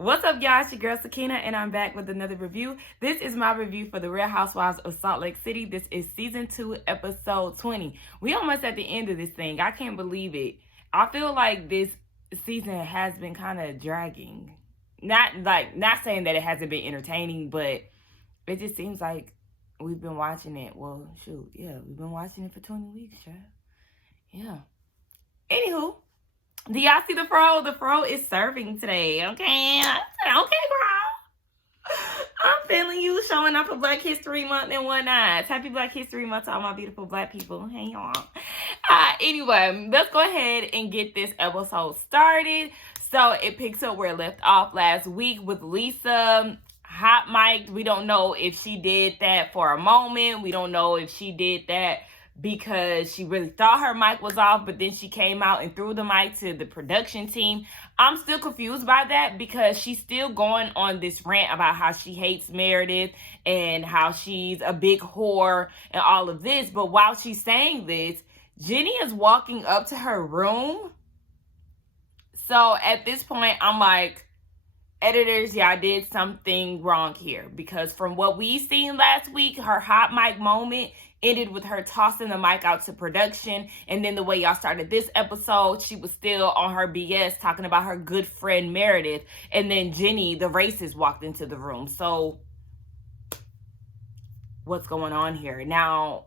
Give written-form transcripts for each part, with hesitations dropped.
What's up, y'all? It's your girl Sakina, and I'm back with another review. This is my review for The Real Housewives of Salt Lake City. This is season 2, episode 20. We almost at the end of this thing. I can't believe it. I feel like this season has been kind of dragging. Not saying that it hasn't been entertaining, but it just seems like we've been watching it. Well, shoot, yeah, we've been watching it for 20 weeks, child. Yeah. Anywho. Do y'all see the fro? The fro is serving today, okay? Okay, girl. I'm feeling you showing up for Black History Month and whatnot. Happy Black History Month to all my beautiful Black people. Hey, y'all. Anyway, let's go ahead and get this episode started. So it picks up where it left off last week with Lisa hot mic'd. We don't know if she did that for a moment. We don't know if she did that because she really thought her mic was off, but then she came out and threw the mic to the production team. I'm still confused by that because she's still going on this rant about how she hates Meredith and how she's a big whore and all of this. But while she's saying this, Jenny is walking up to her room. So at this point, I'm like, editors, y'all did something wrong here, because from what we seen last week, her hot mic moment ended with her tossing the mic out to production, and then the way y'all started this episode, she was still on her BS talking about her good friend Meredith, and then Jenny, the racist, walked into the room. So what's going on here? Now,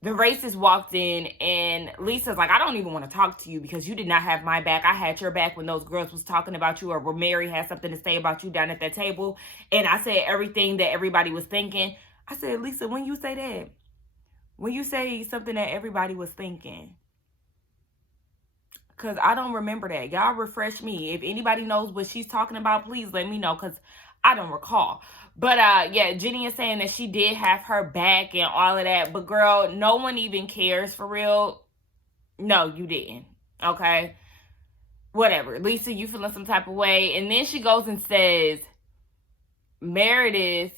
the racist walked in, and Lisa's like, I don't even want to talk to you because you did not have my back. I had your back when those girls was talking about you, or where Mary had something to say about you down at that table. And I said everything that everybody was thinking. I said, Lisa, when you say that, when you say something that everybody was thinking, because I don't remember that. Y'all refresh me. If anybody knows what she's talking about, please let me know, because I don't recall. But yeah, Jenny is saying that she did have her back and all of that. But girl, no one even cares for real. No, you didn't. Okay? Whatever. Lisa, you feeling some type of way. And then she goes and says, Meredith,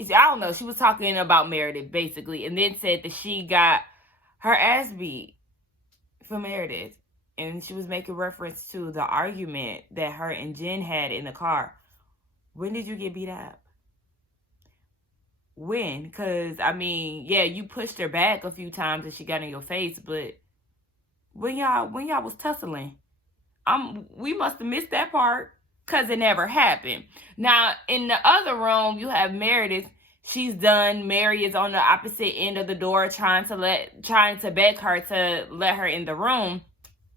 I don't know, she was talking about Meredith basically, and then said that she got her ass beat for Meredith. And she was making reference to the argument that her and Jen had in the car. When did you get beat up? When? Because, I mean, yeah, you pushed her back a few times and she got in your face, but when y'all was tussling, we must have missed that part, because it never happened. Now, in the other room, you have Meredith. She's done. Mary is on the opposite end of the door trying to beg her to let her in the room.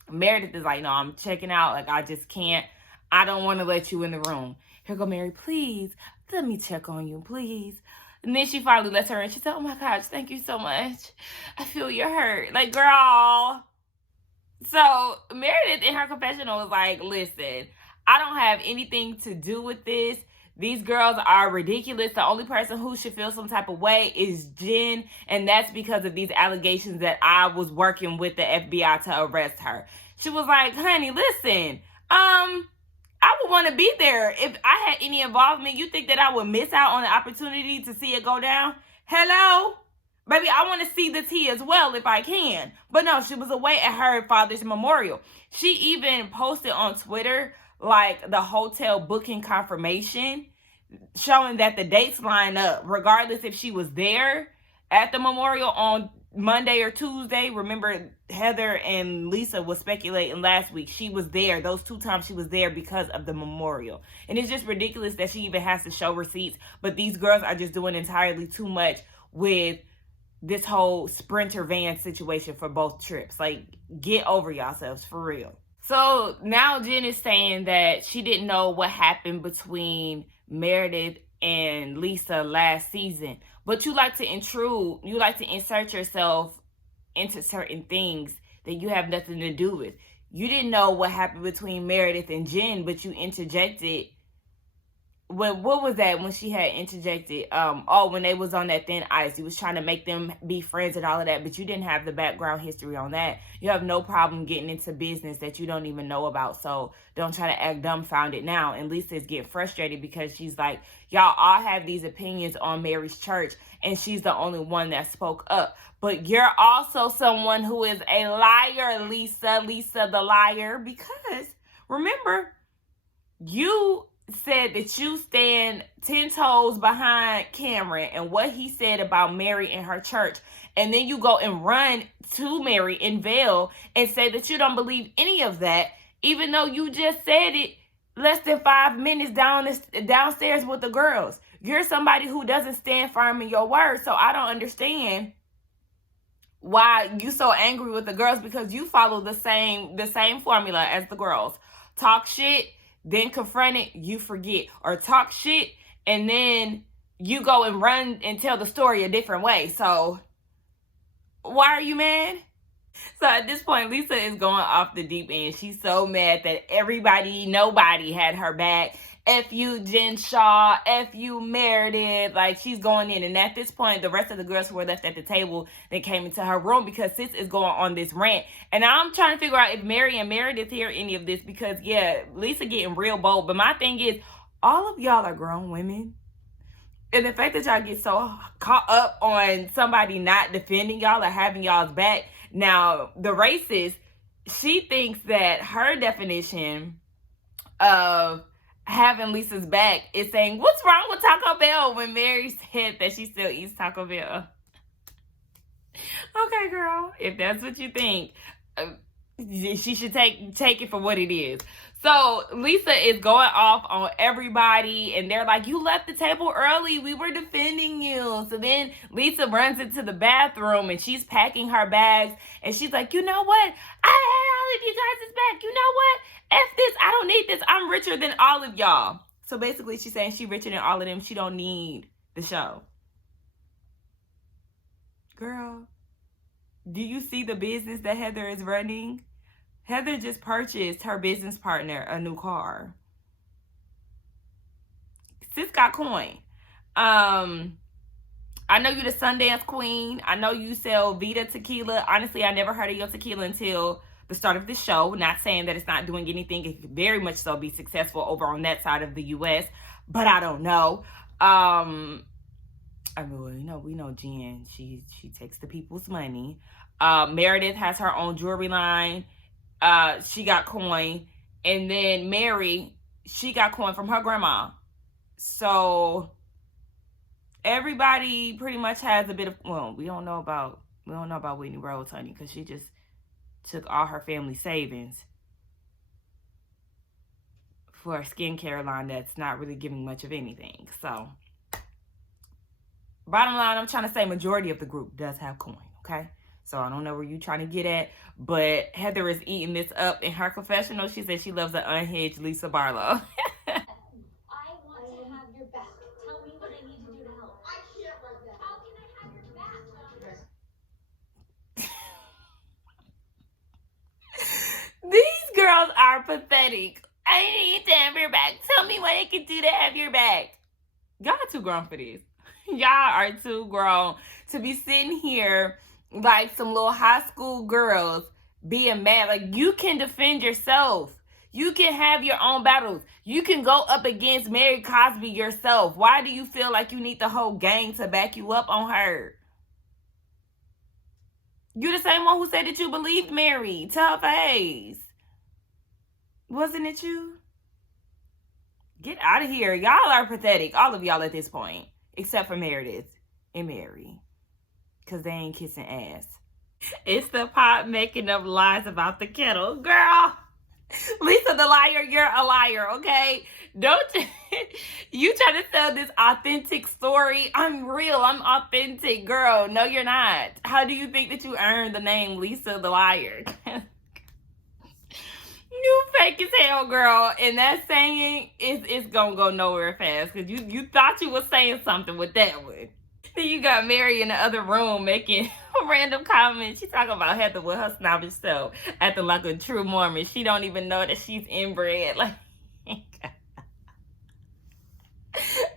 Meredith is like, no, I'm checking out. Like, I just can't. I don't want to let you in the room. Here go Mary, please, let me check on you, please. And then she finally lets her in. She said, oh my gosh, thank you so much. I feel your hurt. Like, girl. So Meredith in her confessional was like, listen, I don't have anything to do with this. These girls are ridiculous. The only person who should feel some type of way is Jen. And that's because of these allegations that I was working with the FBI to arrest her. She was like, honey, listen, I would want to be there. If I had any involvement, you think that I would miss out on the opportunity to see it go down? Hello? Baby, I want to see the tea as well if I can. But no, she was away at her father's memorial. She even posted on Twitter, like, the hotel booking confirmation, showing that the dates line up, regardless if she was there at the memorial on Monday or Tuesday. Remember, Heather and Lisa was speculating last week. She was there. Those 2 times she was there because of the memorial. And it's just ridiculous that she even has to show receipts. But these girls are just doing entirely too much with this whole Sprinter van situation for both trips. Like, get over yourselves for real. So now Jen is saying that she didn't know what happened between Meredith and Lisa last season. But you like to intrude, you like to insert yourself into certain things that you have nothing to do with. You didn't know what happened between Meredith and Jen, but you interjected. What was that when she had interjected? When they was on that thin ice, you was trying to make them be friends and all of that, but you didn't have the background history on that. You have no problem getting into business that you don't even know about, so don't try to act dumbfounded now. And Lisa is getting frustrated because she's like, y'all all have these opinions on Mary's church, and she's the only one that spoke up. But you're also someone who is a liar, Lisa the liar, because remember, You said that you stand 10 toes behind Cameron and what he said about Mary and her church. And then you go and run to Mary in Vail and say that you don't believe any of that, even though you just said it less than 5 minutes downstairs with the girls. You're somebody who doesn't stand firm in your word. So I don't understand why you so angry with the girls, because you follow the same formula as the girls. Talk shit, then confront it, you forget. Or talk shit and then you go and run and tell the story a different way. So why are you mad? So at this point, Lisa is going off the deep end. She's so mad that nobody had her back. F you, Jen Shaw. F you, Meredith. Like, she's going in. And at this point, the rest of the girls who were left at the table, they came into her room because Sis is going on this rant. And I'm trying to figure out if Mary and Meredith hear any of this because, yeah, Lisa getting real bold. But my thing is, all of y'all are grown women. And the fact that y'all get so caught up on somebody not defending y'all or having y'all's back. Now, the racist, she thinks that her definition of having Lisa's back is saying, what's wrong with Taco Bell, when Mary said that she still eats Taco Bell. Okay, girl, if that's what you think, she should take it for what it is. So Lisa is going off on everybody, and they're like, you left the table early, we were defending you. So then Lisa runs into the bathroom and she's packing her bags, and she's like, you know what, I had all of you guys' back. You know what, F this, I don't need this, I'm richer than all of y'all. So basically she's saying she's richer than all of them, she don't need the show. Girl, do you see the business that Heather is running? Heather just purchased her business partner a new car. Sis got coin. I know you the Sundance Queen. I know you sell Vita tequila. Honestly, I never heard of your tequila until the start of the show. Not saying that it's not doing anything. It could very much so be successful over on that side of the U.S., but I don't know. I mean, we know Jen. She takes the people's money. Meredith has her own jewelry line. She got coin. And then Mary, she got coin from her grandma. So everybody pretty much has a bit of, well, we don't know about Whitney Rose, honey, because she just took all her family savings for a skincare line that's not really giving much of anything. So bottom line, I'm trying to say majority of the group does have coin, okay? So I don't know where you're trying to get at, but Heather is eating this up in her confessional. She said she loves the unhinged Lisa Barlow. I want to have your back. Tell me what I need to do to help. I can't right now. How can I have your back? These girls are pathetic. I need to have your back. Tell me what I can do to have your back. Y'all are too grown for this. Y'all are too grown to be sitting here like some little high school girls being mad. Like, you can defend yourself. You can have your own battles. You can go up against Mary Cosby yourself. Why do you feel like you need the whole gang to back you up on her? You the same one who said that you believed Mary to her face. Wasn't it you? Get out of here. Y'all are pathetic. All of y'all at this point. Except for Meredith and Mary. Because they ain't kissing ass. It's the pot making up lies about the kettle. Girl, Lisa the liar, you're a liar, okay? Don't you try to tell this authentic story. I'm real, I'm authentic, girl. No, you're not. How do you think that you earned the name Lisa the liar? You fake as hell, girl. And that saying, it's gonna go nowhere fast. Because you thought you was saying something with that one. Then you got Mary in the other room making random comments. She talking about Heather with her snobbish self, acting like a true Mormon. She don't even know that she's inbred. Like,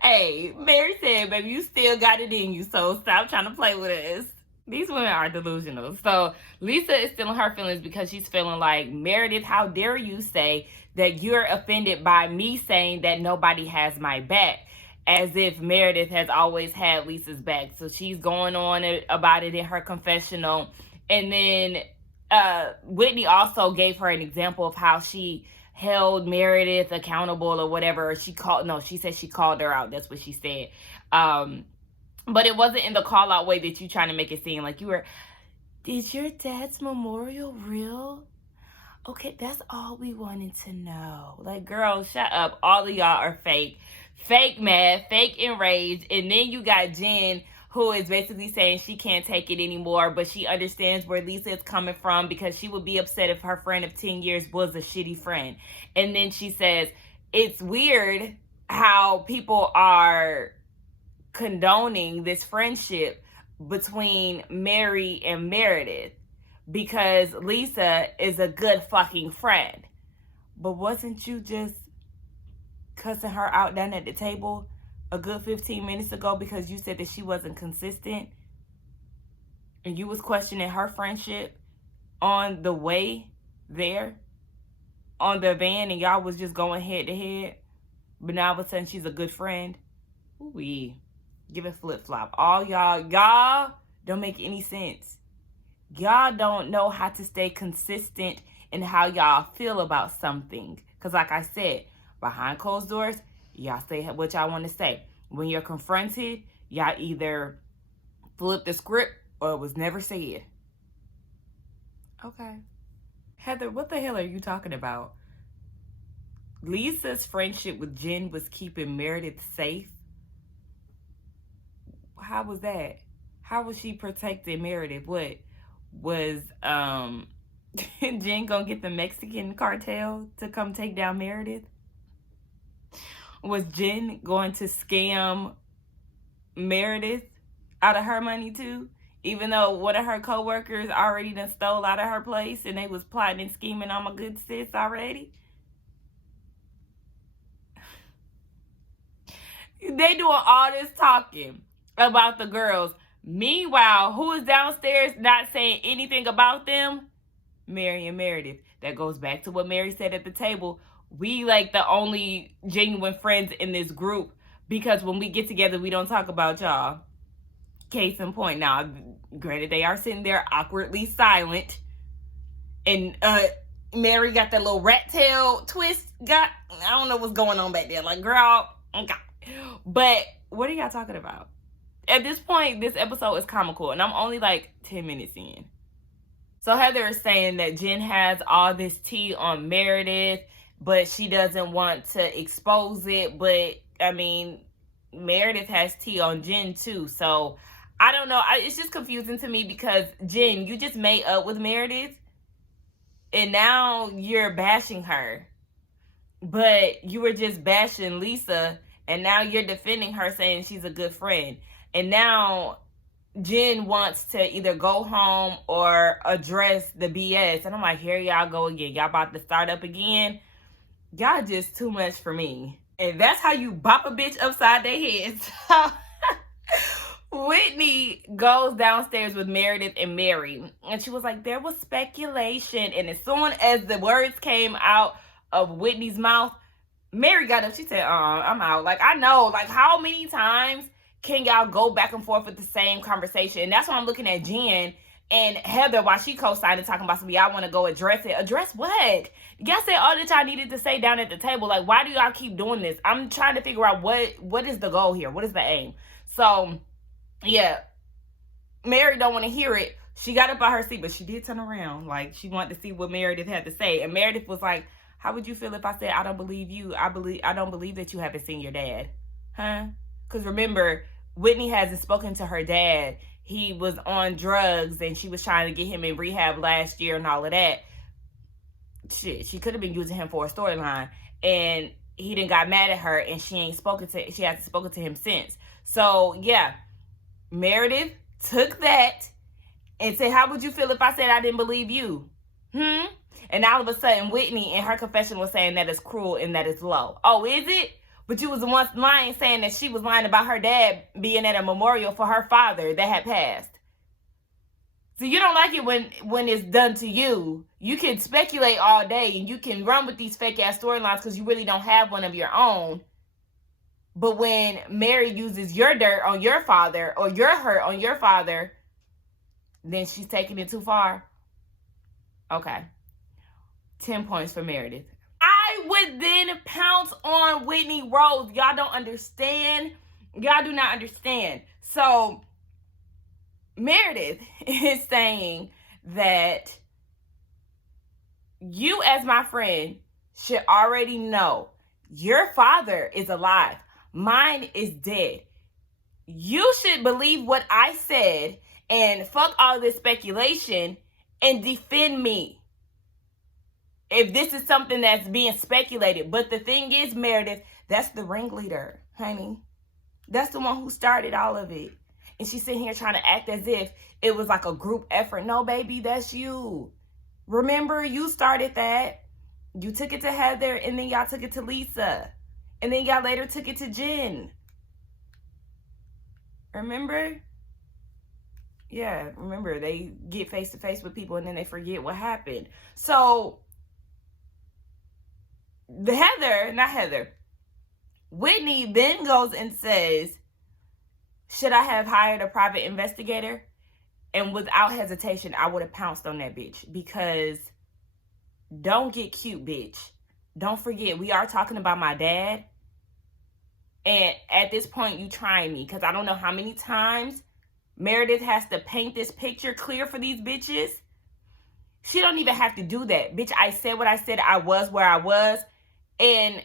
hey, Mary said, baby, you still got it in you, so stop trying to play with us. These women are delusional. So Lisa is still in her feelings because she's feeling like, Meredith, how dare you say that you're offended by me saying that nobody has my back? As if Meredith has always had Lisa's back. So she's going on about it in her confessional. And then Whitney also gave her an example of how she held Meredith accountable or whatever. Or she said she called her out. That's what she said. But it wasn't in the call out way that you trying to make it seem like you were, is your dad's memorial real? Okay, that's all we wanted to know. Like, girl, shut up. All of y'all are fake. Fake mad, fake enraged. And then you got Jen, who is basically saying she can't take it anymore, but she understands where Lisa is coming from because she would be upset if her friend of 10 years was a shitty friend. And then she says, it's weird how people are condoning this friendship between Mary and Meredith because Lisa is a good fucking friend. But wasn't you just cussing her out down at the table a good 15 minutes ago because you said that she wasn't consistent and you was questioning her friendship on the way there on the van and y'all was just going head to head, but now all of a sudden she's a good friend? Ooh-wee. Give it flip-flop. All y'all don't make any sense. Y'all don't know how to stay consistent in how y'all feel about something. Because like I said, behind closed doors, y'all say what y'all want to say. When you're confronted, y'all either flip the script or it was never said. Okay. Heather, what the hell are you talking about? Lisa's friendship with Jen was keeping Meredith safe. How was that? How was she protecting Meredith? What was Jen gonna get the Mexican cartel to come take down Meredith? Was Jen going to scam Meredith out of her money too? Even though one of her co-workers already done stole out of her place and they was plotting and scheming on my good sis already? They doing all this talking about the girls. Meanwhile, who is downstairs not saying anything about them? Mary and Meredith. That goes back to what Mary said at the table. We like the only genuine friends in this group because when we get together, we don't talk about y'all. Case in point. Now, granted, they are sitting there awkwardly silent. And Mary got that little rat tail twist. I don't know what's going on back there. Like, girl, okay. But what are y'all talking about? At this point, this episode is comical, and I'm only like 10 minutes in. So Heather is saying that Jen has all this tea on Meredith, but she doesn't want to expose it. But, I mean, Meredith has tea on Jen, too. So, I don't know. It's just confusing to me because, Jen, you just made up with Meredith, and now you're bashing her. But you were just bashing Lisa, and now you're defending her, saying she's a good friend. And now Jen wants to either go home or address the BS. And I'm like, here y'all go again. Y'all about to start up again. Y'all just too much for me. And that's how you bop a bitch upside their head. So Whitney goes downstairs with Meredith and Mary. And she was like, there was speculation. And as soon as the words came out of Whitney's mouth, Mary got up. She said, I'm out. Like, I know. Like, how many times can y'all go back and forth with the same conversation? And that's why I'm looking at Jen and Heather while she co-signed talking about something. I want to go address it. Address what? Y'all said all that y'all needed to say down at the table. Like, why do y'all keep doing this? I'm trying to figure out what is the goal here? What is the aim? So, yeah. Mary don't want to hear it. She got up out her seat, but she did turn around. Like, she wanted to see what Meredith had to say. And Meredith was like, how would you feel if I said, I don't believe you? I don't believe that you haven't seen your dad. Huh? Because remember, Whitney hasn't spoken to her dad. He was on drugs and she was trying to get him in rehab last year and all of that. Shit, she could have been using him for a storyline. And he done got mad at her and she hasn't spoken to him since. So, yeah, Meredith took that and said, how would you feel if I said I didn't believe you? And all of a sudden, Whitney in her confession was saying that is cruel and that is low. Oh, is it? But you was the one lying, saying that she was lying about her dad being at a memorial for her father that had passed. So you don't like it when it's done to you. You can speculate all day and you can run with these fake ass storylines because you really don't have one of your own. But when Mary uses your dirt on your father or your hurt on your father, then she's taking it too far. Okay. 10 points for Meredith. I would then pounce on Whitney Rose. Y'all don't understand. Y'all do not understand. So Meredith is saying that you, as my friend, should already know your father is alive. Mine is dead. You should believe what I said and fuck all this speculation and defend me if this is something that's being speculated. But the thing is, Meredith, that's the ringleader, honey. That's the one who started all of it. And she's sitting here trying to act as if it was like a group effort. No, baby, that's you. Remember, you started that. You took it to Heather, and then y'all took it to Lisa. And then y'all later took it to Jen. Remember? Yeah, remember, they get face-to-face with people, and then they forget what happened. So, Whitney then goes and says, should I have hired a private investigator? And without hesitation, I would have pounced on that bitch. Because don't get cute, bitch. Don't forget, we are talking about my dad. And at this point, you trying me. Because I don't know how many times Meredith has to paint this picture clear for these bitches. She don't even have to do that. Bitch, I said what I said. I was where I was. And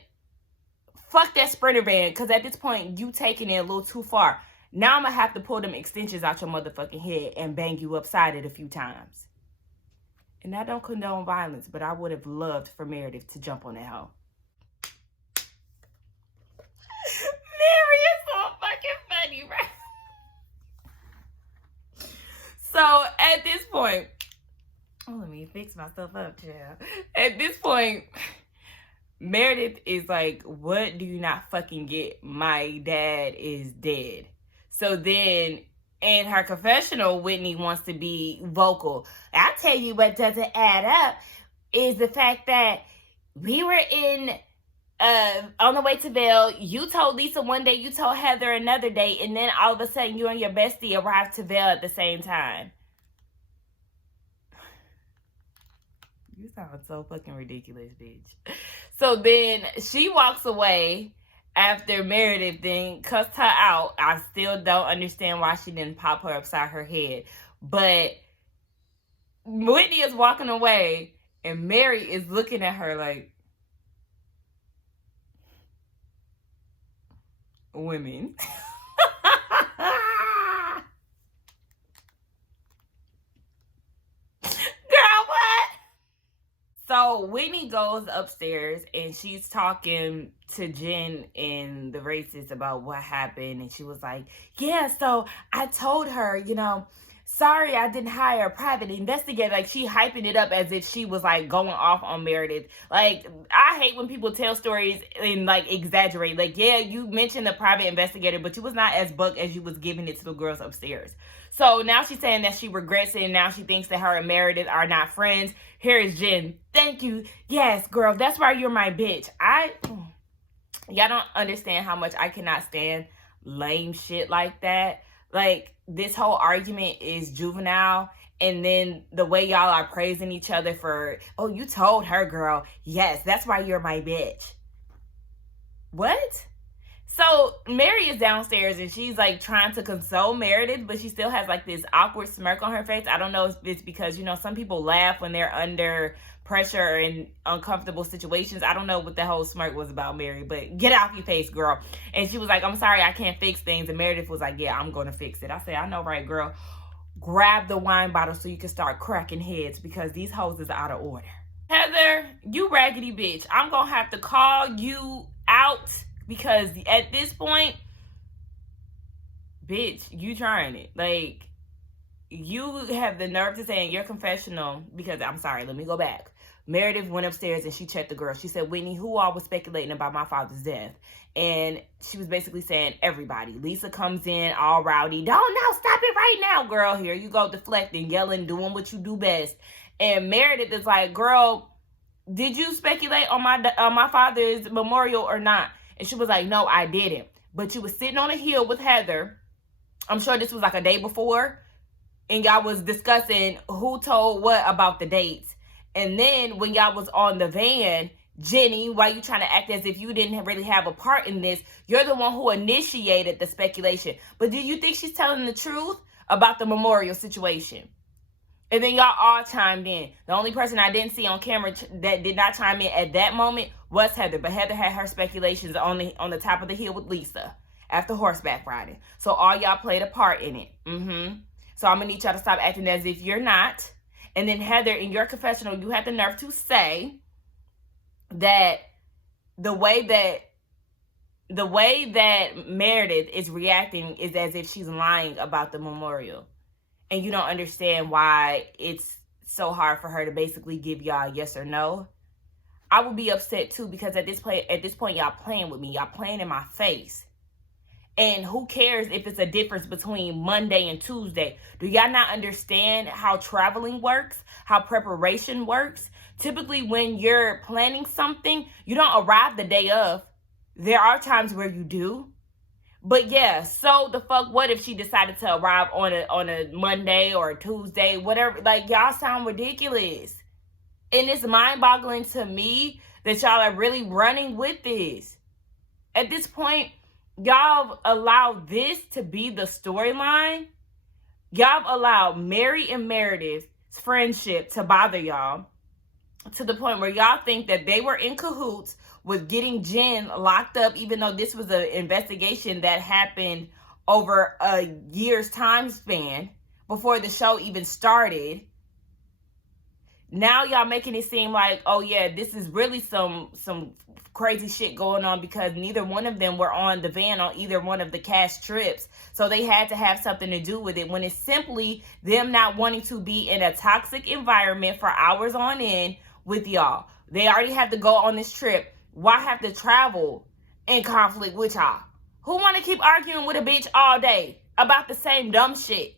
fuck that Sprinter van. Because at this point, you taking it a little too far. Now I'm going to have to pull them extensions out your motherfucking head and bang you upside it a few times. And I don't condone violence, but I would have loved for Meredith to jump on that hoe. Mary is so fucking funny, right? So at this point, let me fix myself up, child. At this point, Meredith is like, what do you not fucking get? My dad is dead. So then, in her confessional, Whitney wants to be vocal. I tell you what doesn't add up is the fact that we were on the way to Vail. You told Lisa one day, you told Heather another day, and then all of a sudden you and your bestie arrived to Vail at the same time. You sound so fucking ridiculous, bitch. So then she walks away after Meredith then cussed her out. I still don't understand why she didn't pop her upside her head. But Whitney is walking away and Mary is looking at her like, women. Girl, what? So Whitney goes upstairs and she's talking to Jen and the racist about what happened. And she was like, yeah, so I told her, sorry I didn't hire a private investigator. Like, she hyping it up as if she was like going off on Meredith. Like, I hate when people tell stories and like exaggerate. Like, yeah, you mentioned the private investigator, but you was not as buck as you was giving it to the girls upstairs. So now she's saying that she regrets it and now she thinks that her and Meredith are not friends. Here is Jen. Thank you. Yes, girl, that's why you're my bitch. Y'all don't understand how much I cannot stand lame shit like that. Like, this whole argument is juvenile. And then the way y'all are praising each other for, oh, you told her, girl. Yes, that's why you're my bitch. What? So Mary is downstairs and she's like trying to console Meredith, but she still has like this awkward smirk on her face. I don't know if it's because, some people laugh when they're under pressure and uncomfortable situations. I don't know what the whole smirk was about, Mary, but get off your face, girl. And she was like, I'm sorry, I can't fix things. And Meredith was like, yeah, I'm going to fix it. I said, I know, right, girl. Grab the wine bottle so you can start cracking heads because these hoes is out of order. Heather, you raggedy bitch. I'm going to have to call you out. Because at this point, bitch, you trying it. Like, you have the nerve to say in your confessional, because I'm sorry, let me go back. Meredith went upstairs and she checked the girl. She said, Whitney, who all was speculating about my father's death? And she was basically saying everybody. Lisa comes in all rowdy. Don't know, stop it right now, girl. Here you go, deflecting, yelling, doing what you do best. And Meredith is like, girl, did you speculate on my father's memorial or not? And she was like, no, I didn't. But you was sitting on a hill with Heather. I'm sure this was like a day before. And y'all was discussing who told what about the dates. And then when y'all was on the van, Jenny, why you trying to act as if you didn't really have a part in this? You're the one who initiated the speculation. But do you think she's telling the truth about the memorial situation? And then y'all all chimed in. The only person I didn't see on camera that did not chime in at that moment was Heather. But Heather had her speculations on the top of the hill with Lisa after horseback riding. So all y'all played a part in it. So I'm going to need y'all to stop acting as if you're not. And then Heather, in your confessional, you had the nerve to say that the way that Meredith is reacting is as if she's lying about the memorial. And you don't understand why it's so hard for her to basically give y'all a yes or no. I would be upset too, because at this point, y'all playing with me. Y'all playing in my face. And who cares if it's a difference between Monday and Tuesday? Do y'all not understand how traveling works? How preparation works? Typically, when you're planning something, you don't arrive the day of. There are times where you do. But yeah, so the fuck, what if she decided to arrive on a Monday or a Tuesday, whatever? Like, y'all sound ridiculous. And it's mind-boggling to me that y'all are really running with this. At this point, y'all allowed this to be the storyline. Y'all allowed Mary and Meredith's friendship to bother y'all to the point where y'all think that they were in cahoots with getting Jen locked up, even though this was an investigation that happened over a year's time span before the show even started. Now y'all making it seem like, oh yeah, this is really some crazy shit going on because neither one of them were on the van on either one of the cash trips. So they had to have something to do with it, when it's simply them not wanting to be in a toxic environment for hours on end with y'all. They already have to go on this trip. Why have to travel in conflict with y'all? Who want to keep arguing with a bitch all day about the same dumb shit?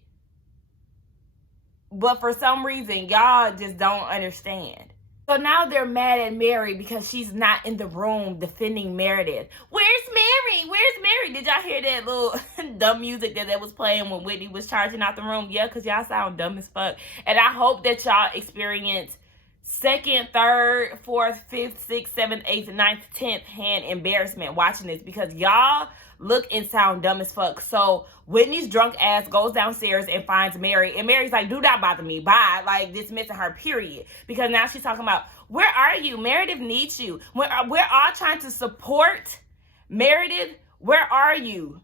But for some reason, y'all just don't understand. So now they're mad at Mary because she's not in the room defending Meredith. Where's Mary? Where's Mary? Did y'all hear that little dumb music that was playing when Whitney was charging out the room? Yeah, because y'all sound dumb as fuck. And I hope that y'all experience second, third, fourth, fifth, sixth, seventh, eighth, ninth, 10th hand embarrassment watching this, because y'all look and sound dumb as fuck. So Whitney's drunk ass goes downstairs and finds Mary, and Mary's like, do not bother me, bye, like dismissing her, period. Because now she's talking about, where are you? Meredith needs you. We're all trying to support Meredith. Where are you?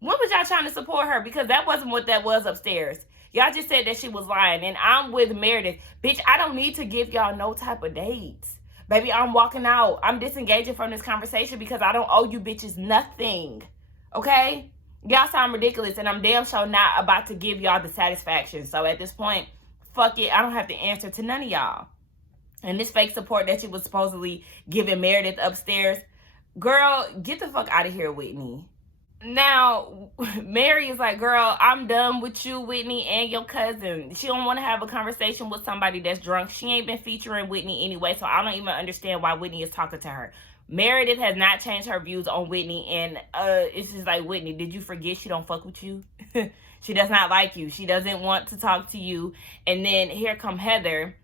When was y'all trying to support her? Because that wasn't what that was upstairs. Y'all just said that she was lying, and I'm with Meredith. Bitch, I don't need to give y'all no type of dates. Baby, I'm walking out. I'm disengaging from this conversation because I don't owe you bitches nothing. Okay? Y'all sound ridiculous, and I'm damn sure not about to give y'all the satisfaction. So at this point, fuck it. I don't have to answer to none of y'all. And this fake support that you was supposedly giving Meredith upstairs, girl, get the fuck out of here, Whitney. Now, Mary is like, girl, I'm done with you, Whitney, and your cousin. She don't want to have a conversation with somebody that's drunk. She ain't been featuring Whitney anyway, so I don't even understand why Whitney is talking to her. Meredith has not changed her views on Whitney, and it's just like, Whitney, did you forget she don't fuck with you? She does not like you. She doesn't want to talk to you. And then here come Heather,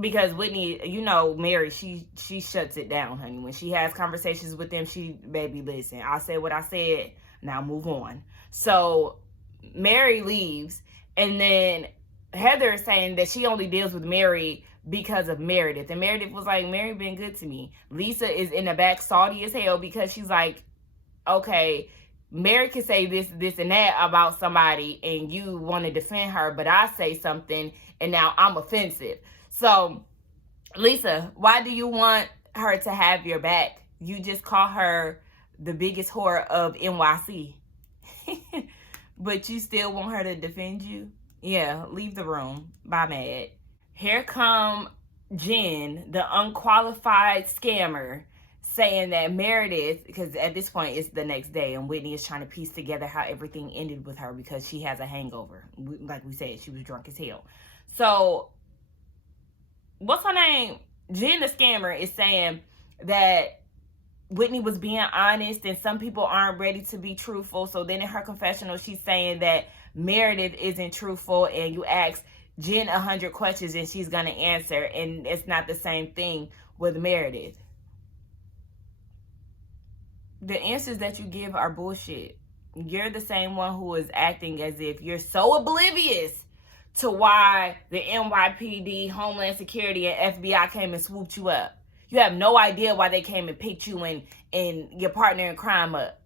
because Whitney, you know, Mary, she shuts it down, honey. When she has conversations with them, baby, listen, I said what I said. Now move on. So Mary leaves, and then Heather is saying that she only deals with Mary because of Meredith. And Meredith was like, Mary been good to me. Lisa is in the back salty as hell because she's like, okay, Mary can say this, and that about somebody, and you want to defend her, but I say something, and now I'm offensive. So, Lisa, why do you want her to have your back? You just call her the biggest whore of NYC. But you still want her to defend you? Yeah, leave the room. Bye, mad. Here come Jen, the unqualified scammer, saying that Meredith, because at this point it's the next day, and Whitney is trying to piece together how everything ended with her because she has a hangover. Like we said, she was drunk as hell. So, what's her name? Jen, the scammer, is saying that Whitney was being honest and some people aren't ready to be truthful. So then in her confessional, she's saying that Meredith isn't truthful, and you ask Jen 100 questions and she's going to answer, and it's not the same thing with Meredith. The answers that you give are bullshit. You're the same one who is acting as if you're so oblivious to why the NYPD, Homeland Security, and FBI came and swooped you up. You have no idea why they came and picked you and your partner in crime up.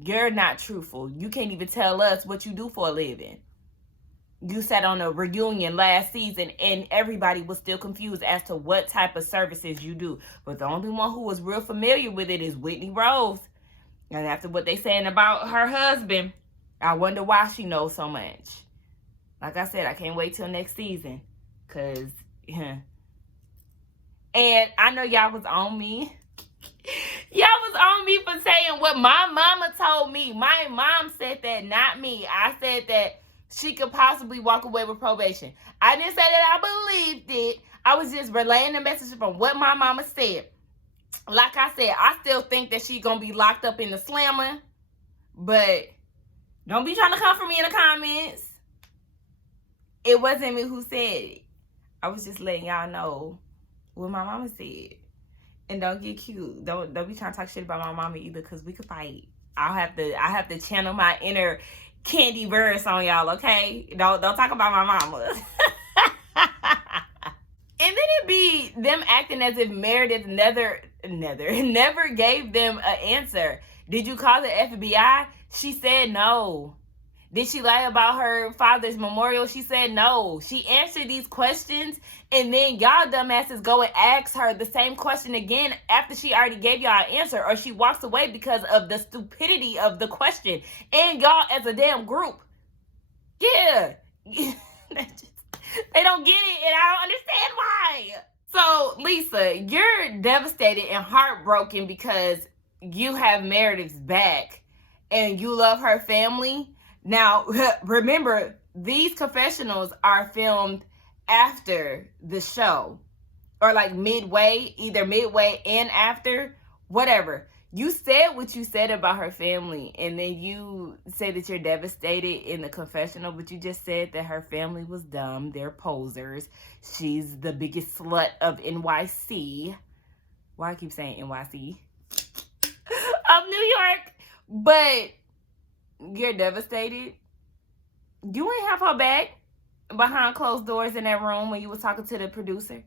You're not truthful. You can't even tell us what you do for a living. You sat on a reunion last season and everybody was still confused as to what type of services you do. But the only one who was real familiar with it is Whitney Rose. And after what they saying about her husband, I wonder why she knows so much. Like I said, I can't wait till next season. Cause, yeah. And I know y'all was on me. Y'all was on me for saying what my mama told me. My mom said that, not me. I said that she could possibly walk away with probation. I didn't say that I believed it. I was just relaying the message from what my mama said. Like I said, I still think that she's going to be locked up in the slammer. But don't be trying to come for me in the comments. It wasn't me who said it. I was just letting y'all know what my mama said. And don't get cute. Don't be trying to talk shit about my mama either, because we could fight. I have to channel my inner Candy verse on y'all, okay? Don't talk about my mama. And then it be them acting as if Meredith never gave them an answer. Did you call the FBI? She said no. Did she lie about her father's memorial? She said no. She answered these questions, and then y'all dumbasses go and ask her the same question again after she already gave y'all an answer, or she walks away because of the stupidity of the question. And y'all as a damn group. Yeah. They don't get it, and I don't understand why. So, Lisa, you're devastated and heartbroken because you have Meredith's back and you love her family. Now, remember, these confessionals are filmed after the show, or like midway, either midway and after, whatever. You said what you said about her family, and then you said that you're devastated in the confessional, but you just said that her family was dumb. They're posers. She's the biggest slut of NYC. Why I keep saying NYC? Of New York. But you're devastated. You ain't have her back behind closed doors in that room when you was talking to the producer.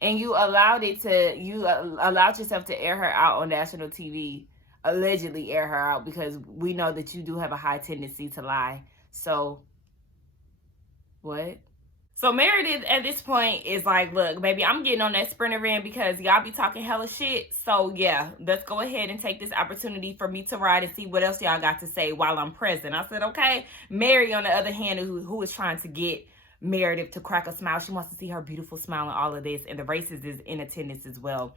And you allowed yourself to air her out on national TV, allegedly air her out, because we know that you do have a high tendency to lie. So, what? So Meredith at this point is like, look, baby, I'm getting on that Sprinter van because y'all be talking hella shit. So yeah, let's go ahead and take this opportunity for me to ride and see what else y'all got to say while I'm present. I said, okay. Mary, on the other hand, who is trying to get Meredith to crack a smile. She wants to see her beautiful smile in all of this, and the racist is in attendance as well.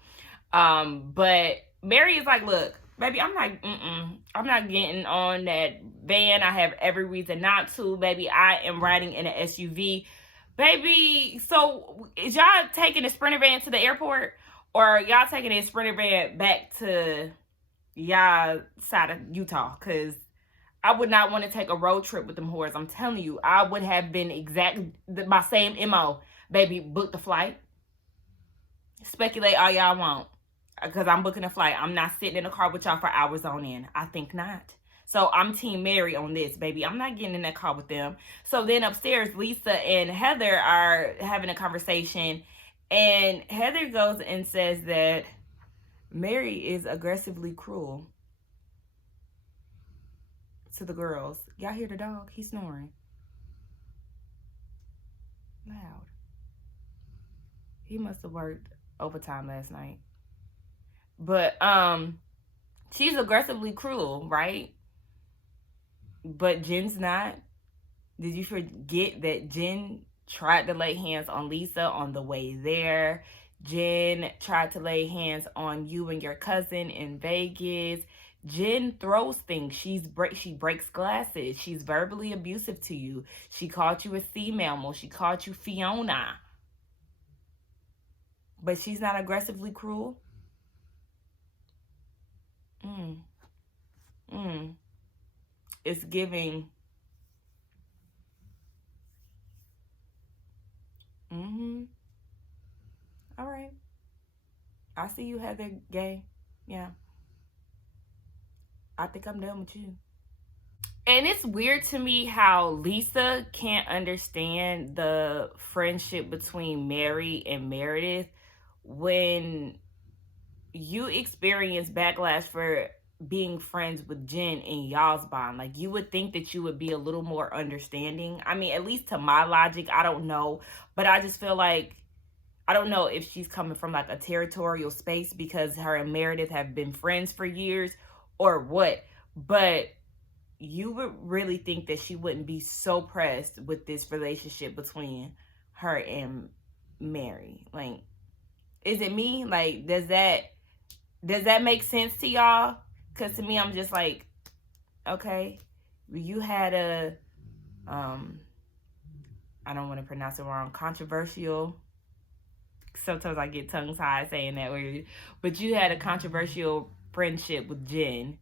But Mary is like, look, baby, I'm not getting on that van. I have every reason not to, baby. I am riding in an SUV, baby. So is y'all taking a Sprinter van to the airport, or y'all taking a Sprinter van back to y'all side of Utah? Because I would not want to take a road trip with them whores. I'm telling you, I would have been my same MO. Baby, book the flight. Speculate all y'all want. Because I'm booking a flight. I'm not sitting in a car with y'all for hours on end. I think not. So I'm Team Mary on this, baby. I'm not getting in that car with them. So then upstairs, Lisa and Heather are having a conversation. And Heather goes and says that Mary is aggressively cruel to the girls. Y'all hear the dog? He's snoring loud. He must have worked overtime last night. But she's aggressively cruel, right? But Jen's not. Did you forget that Jen tried to lay hands on Lisa on the way there? Jen tried to lay hands on you and your cousin in Vegas. Jen throws things. She breaks glasses. She's verbally abusive to you. She called you a sea mammal. She called you Fiona. But she's not aggressively cruel. It's giving. All right. I see you, Heather Gay. Yeah. I think I'm done with you. And it's weird to me how Lisa can't understand the friendship between Mary and Meredith when you experience backlash for being friends with Jen in y'all's bond. Like, you would think that you would be a little more understanding. I mean, at least to my logic, I don't know. But I just feel like, I don't know if she's coming from like a territorial space because her and Meredith have been friends for years or what. But you would really think that she wouldn't be so pressed with this relationship between her and Mary. Like, is it me? Like, does that make sense to y'all? Because to me, I'm just like, okay, you had a I don't want to pronounce it wrong, controversial. Sometimes I get tongue tied saying that word, but you had a controversial friendship with Jen,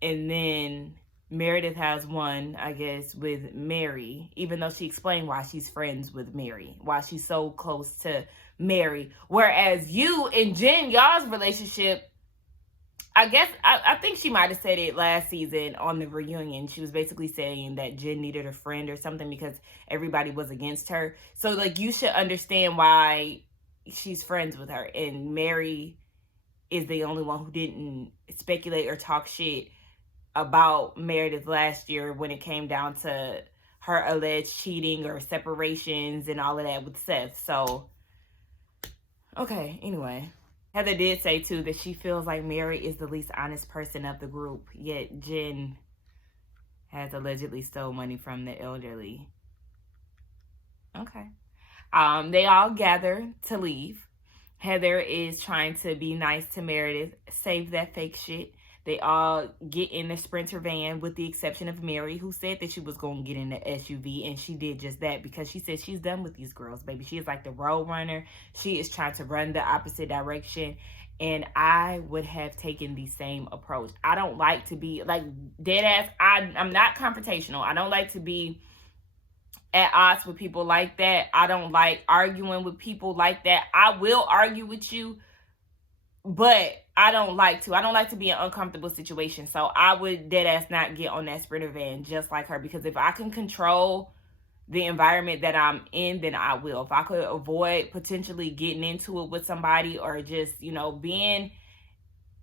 and then Meredith has one, I guess, with Mary, even though she explained why she's friends with Mary, why she's so close to Mary. Whereas you and Jen, y'all's relationship, I guess, I think she might have said it last season on the reunion. She was basically saying that Jen needed a friend or something because everybody was against her. So, like, you should understand why she's friends with her. And Mary is the only one who didn't speculate or talk shit about Meredith last year when it came down to her alleged cheating or separations and all of that with Seth. So, okay, anyway. Heather did say, too, that she feels like Mary is the least honest person of the group, yet Jen has allegedly stole money from the elderly. Okay. They all gather to leave. Heather is trying to be nice to Meredith, save that fake shit. They all get in the Sprinter van with the exception of Mary, who said that she was going to get in the SUV, and she did just that because she said she's done with these girls, baby. She is like the road runner. She is trying to run the opposite direction, and I would have taken the same approach. I don't like to be, like, dead ass. I'm not confrontational. I don't like to be at odds with people like that. I don't like arguing with people like that. I will argue with you, but I don't like to. I don't like to be in uncomfortable situations. So I would dead ass not get on that Sprinter van just like her. Because if I can control the environment that I'm in, then I will. If I could avoid potentially getting into it with somebody or just, being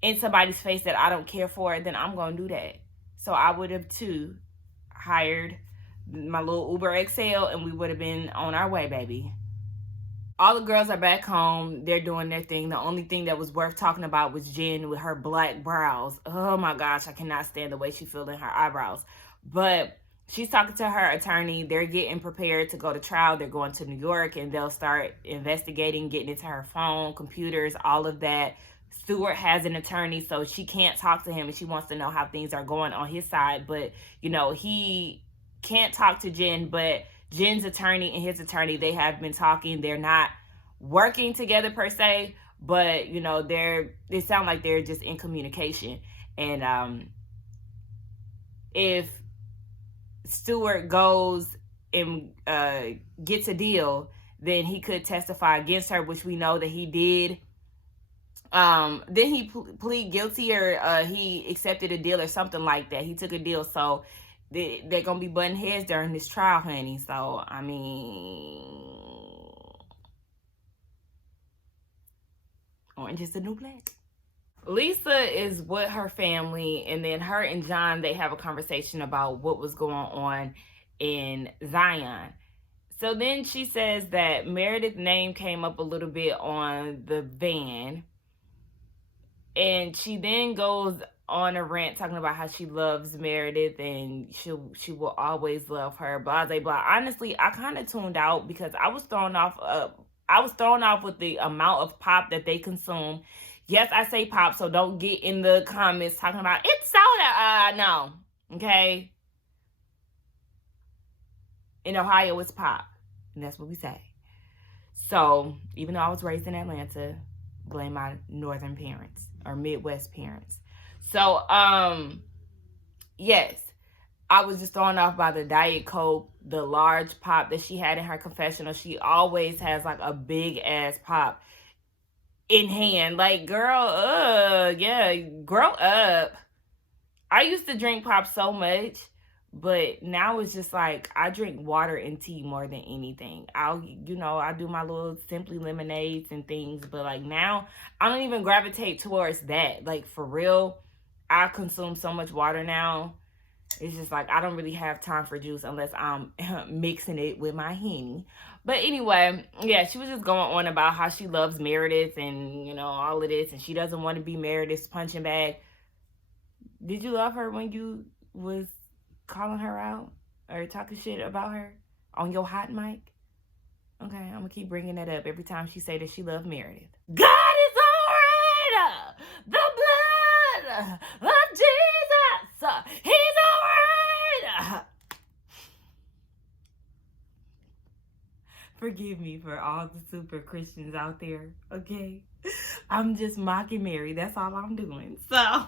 in somebody's face that I don't care for, then I'm going to do that. So I would have too hired my little Uber XL and we would have been on our way, baby. All the girls are back home. They're doing their thing. The only thing that was worth talking about was Jen with her black brows. Oh my gosh, I cannot stand the way she filled in her eyebrows. But she's talking to her attorney. They're getting prepared to go to trial. They're going to New York and they'll start investigating, getting into her phone, computers, all of that. Stewart has an attorney, so she can't talk to him and she wants to know how things are going on his side. But, he can't talk to Jen, but Jen's attorney and his attorney, they have been talking. They're not working together per se, but they sound like they're just in communication. And if Stewart goes and gets a deal, then he could testify against her, which we know that he did. Then he plead guilty or he accepted a deal or something like that. He took a deal, so they're gonna be butting heads during this trial, honey. So I mean, orange is the new black. Lisa is with her family, and then her and John, they have a conversation about what was going on in Zion. So then she says that Meredith's name came up a little bit on the van, and she then goes on a rant talking about how she loves Meredith and she will always love her, blah blah blah. Honestly, I kind of tuned out because I was thrown off. I was thrown off with the amount of pop that they consume. Yes, I say pop, so don't get in the comments talking about it's soda. No, okay. In Ohio, it's pop, and that's what we say. So even though I was raised in Atlanta, blame my northern parents or Midwest parents. So, yes, I was just thrown off by the Diet Coke, the large pop that she had in her confessional. She always has like a big ass pop in hand. Like, girl, yeah, grow up. I used to drink pop so much, but now it's just like I drink water and tea more than anything. I do my little simply lemonades and things, but like now I don't even gravitate towards that. Like, for real, I consume so much water now. It's just like I don't really have time for juice unless I'm mixing it with my Henny. But anyway, yeah, she was just going on about how she loves Meredith and, all of this, and she doesn't want to be Meredith's punching bag. Did you love her when you was calling her out or talking shit about her on your hot mic? Okay, I'm gonna keep bringing that up every time she say that she loved Meredith. God is alright. The blood of Jesus. He's alright. Forgive me for all the super Christians out there, okay? I'm just mocking Mary. That's all I'm doing. So,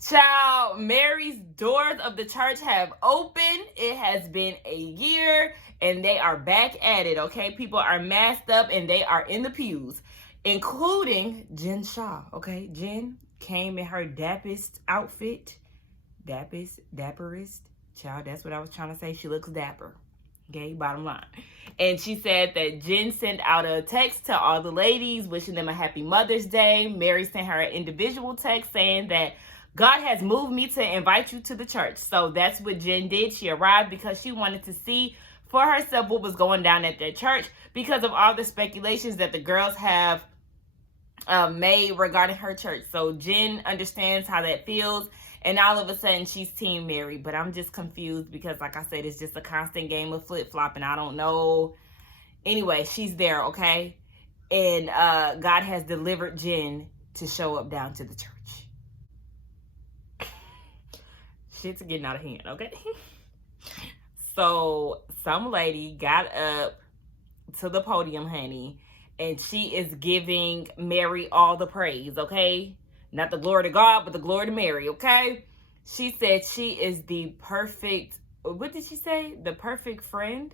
child, Mary's doors of the church have opened. It has been a year and they are back at it, okay? People are masked up and they are in the pews, including Jen Shaw, okay? Jen came in her dapperest outfit. Dapperest. Child, that's what I was trying to say. She looks dapper. Okay, bottom line. And she said that Jen sent out a text to all the ladies wishing them a happy Mother's Day. Mary sent her an individual text saying that God has moved me to invite you to the church. So that's what Jen did. She arrived because she wanted to see for herself what was going down at their church because of all the speculations that the girls have made regarding her church. So Jen understands how that feels. And all of a sudden, she's Team Mary. But I'm just confused because, like I said, it's just a constant game of flip-flopping. I don't know. Anyway, she's there, okay? And God has delivered Jen to show up down to the church. Shit's getting out of hand, okay? So, some lady got up to the podium, honey, and she is giving Mary all the praise, okay? Not the glory to God, but the glory to Mary, okay? She said she is the perfect, what did she say? The perfect friend?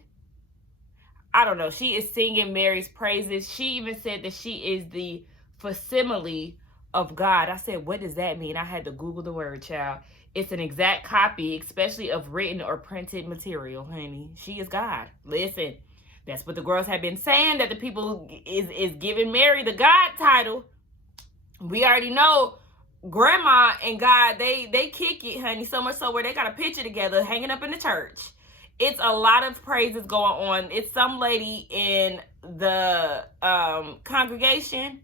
I don't know. She is singing Mary's praises. She even said that she is the facsimile of God. I said, what does that mean? I had to Google the word, child. It's an exact copy, especially of written or printed material, honey. She is God. Listen, that's what the girls have been saying, that the people is giving Mary the God title. We already know Grandma and God, they kick it, honey, so much so where they got a picture together hanging up in the church. It's a lot of praises going on. It's some lady in the congregation.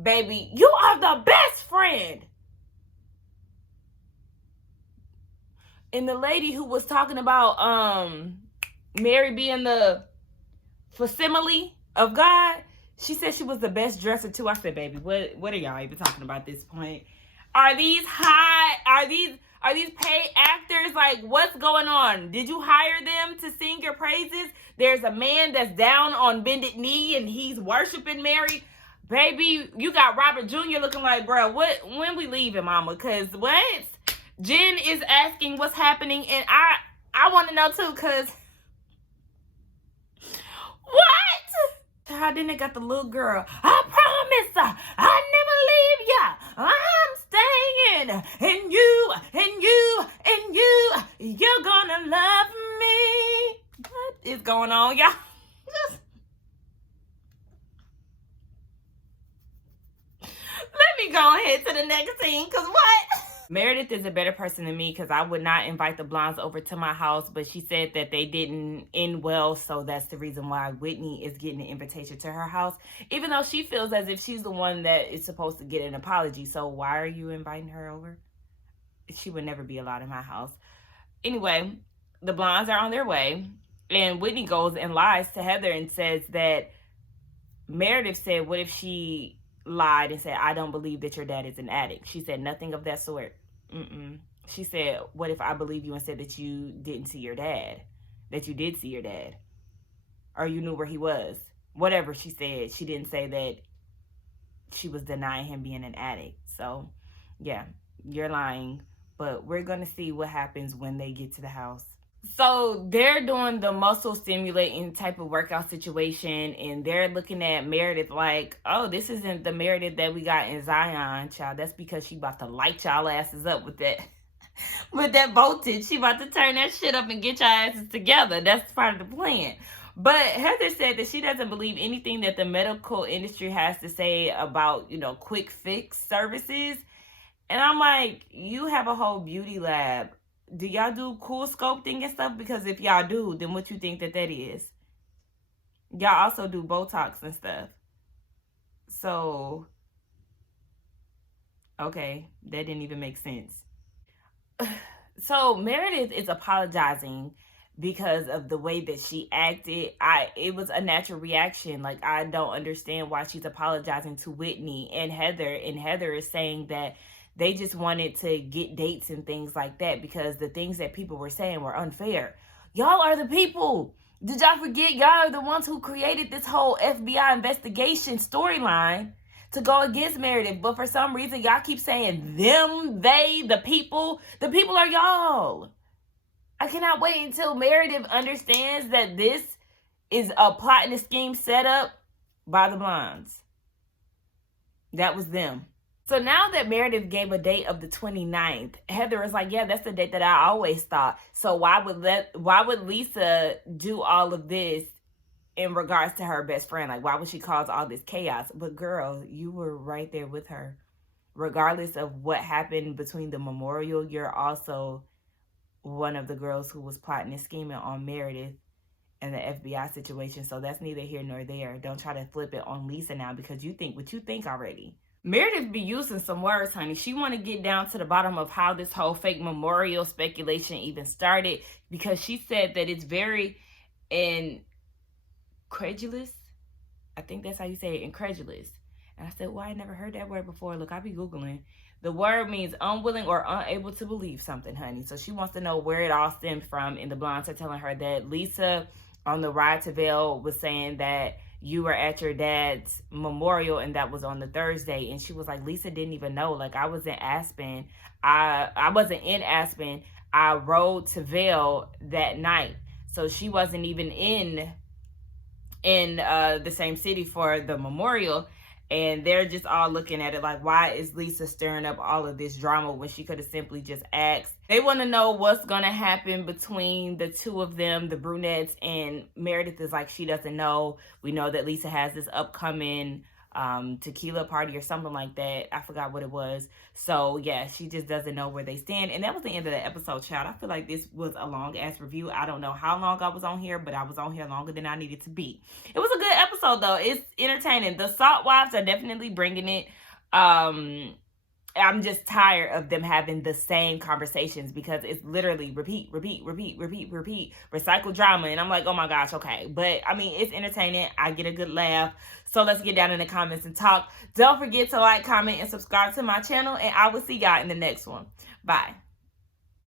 Baby, you are the best friend. And the lady who was talking about Mary being the facsimile of God, she said she was the best dresser too. I said, baby, what are y'all even talking about at this point? Are these paid actors? Like, what's going on? Did you hire them to sing your praises? There's a man that's down on bended knee and he's worshiping Mary. Baby, you got Robert Jr. looking like, bro, when we leaving, mama? Because what? Jen is asking what's happening, and I want to know too, because what? Child, then they got the little girl. I promise I never leave ya. I'm staying, and you, and you, and you, you're gonna love me. What is going on, y'all? Let me go ahead to the next scene, because what? Meredith is a better person than me because I would not invite the blondes over to my house, but she said that they didn't end well, so that's the reason why Whitney is getting an invitation to her house, even though she feels as if she's the one that is supposed to get an apology. So why are you inviting her over? She would never be allowed in my house. Anyway, the blondes are on their way, and Whitney goes and lies to Heather and says that Meredith said, what if she lied and said, I don't believe that your dad is an addict? She said nothing of that sort. She said, what if I believe you and said that you didn't see your dad, that you did see your dad, or you knew where he was? Whatever she said, she didn't say that she was denying him being an addict. So yeah, you're lying, But we're going to see what happens when they get to the house. So they're doing the muscle stimulating type of workout situation, and they're looking at Meredith like, oh, this isn't the Meredith that we got in Zion, child. That's because she about to light y'all asses up with that with that voltage. She about to turn that shit up and get y'all asses together. That's part of the plan. But Heather said that she doesn't believe anything that the medical industry has to say about, quick fix services. And I'm like, you have a whole beauty lab. Do y'all do cool sculpting and stuff? Because if y'all do, then what you think that is? Y'all also do Botox and stuff. So, okay, that didn't even make sense. So Meredith is apologizing because of the way that she acted. It was a natural reaction. Like, I don't understand why she's apologizing to Whitney and Heather. And Heather is saying that they just wanted to get dates and things like that because the things that people were saying were unfair. Y'all are the people. Did y'all forget? Y'all are the ones who created this whole FBI investigation storyline to go against Meredith. But for some reason, y'all keep saying them, they, the people. The people are y'all. I cannot wait until Meredith understands that this is a plot and a scheme set up by the Blondes. That was them. So now that Meredith gave a date of the 29th, Heather is like, yeah, that's the date that I always thought. So why would Lisa do all of this in regards to her best friend? Like, why would she cause all this chaos? But girl, you were right there with her. Regardless of what happened between the memorial, you're also one of the girls who was plotting and scheming on Meredith and the FBI situation. So that's neither here nor there. Don't try to flip it on Lisa now because you think what you think already. Meredith be using some words, honey. She want to get down to the bottom of how this whole fake memorial speculation even started, because she said that it's very incredulous. I think that's how you say it, incredulous. And I said, well, I never heard that word before. Look, I be Googling. The word means unwilling or unable to believe something, honey. So she wants to know where it all stemmed from. And the Blondes are telling her that Lisa on the ride to Vail was saying that you were at your dad's memorial and that was on the Thursday. And she was like, Lisa didn't even know. Like, I was in Aspen. I wasn't in Aspen. I rode to Vail that night. So she wasn't even in the same city for the memorial. And they're just all looking at it like, why is Lisa stirring up all of this drama when she could have simply just asked? They want to know what's going to happen between the two of them, the brunettes, and Meredith is like, she doesn't know. We know that Lisa has this upcoming tequila party or something like that. I forgot what it was. So yeah, she just doesn't know where they stand. And that was the end of the episode, child. I feel like this was a long ass review. I don't know how long I was on here, but I was on here longer than I needed to be. It was a good episode though. It's entertaining. The Salt Wives are definitely bringing it. I'm just tired of them having the same conversations because it's literally repeat, recycled drama. And I'm like, oh my gosh, okay. But I mean, it's entertaining. I get a good laugh. So let's get down in the comments and talk. Don't forget to like, comment, and subscribe to my channel. And I will see y'all in the next one. Bye.